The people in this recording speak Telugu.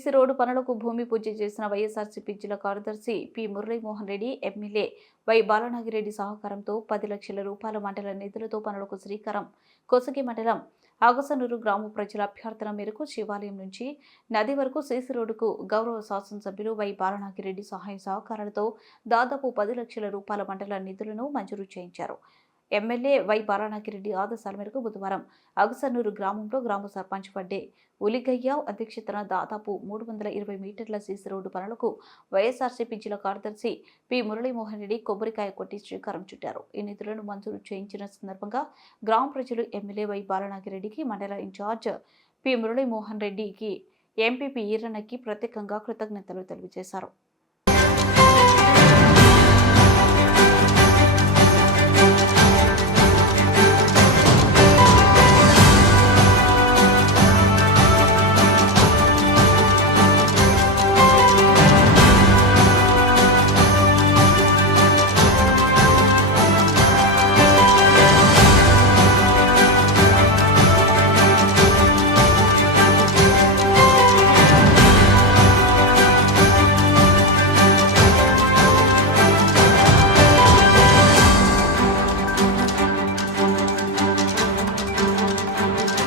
సీసీ రోడ్డు పనులకు భూమి పూజ చేసిన వైఎస్ఆర్సీపీ జిల్లా కార్యదర్శి P Muralimohan Reddy, MLA Y Balanagi Reddy సహకారంతో 10 లక్షల రూపాయల మండల నిధులతో పనులకు శ్రీకారం. కొసగి మండలం అగసనూరు గ్రామ ప్రజల అభ్యర్థన మేరకు శివాలయం నుంచి నది వరకు సీసీ రోడ్డుకు గౌరవ శాసనసభ్యులు వై బాలనాగిరెడ్డి సహాయ సహకారాలతో దాదాపు 10 లక్షల రూపాయల మండల నిధులను మంజూరు చేయించారు. ఎమ్మెల్యే వై బాలనాగిరెడ్డి ఆదేశాల మేరకు బుధవారం అగసనూరు గ్రామంలో గ్రామ సర్పంచ్ వడ్డే ఉలిగయ్య అధ్యక్షతన దాదాపు 320 మీటర్ల సీసీ రోడ్డు పనులకు వైఎస్ఆర్సీపీ జిల్లా కార్యదర్శి పి మురళీమోహన్ రెడ్డి కొబ్బరికాయ కొట్టి శ్రీకారం చుట్టారు. ఈ నిధులను మంజూరు చేయించిన సందర్భంగా గ్రామ ప్రజలు ఎమ్మెల్యే వై బాలనాగిరెడ్డికి, మండల ఇన్ఛార్జ్ పి మురళీమోహన్ రెడ్డికి, ఎంపీపీ ఈరన్నకి ప్రత్యేకంగా కృతజ్ఞతలు తెలియజేశారు.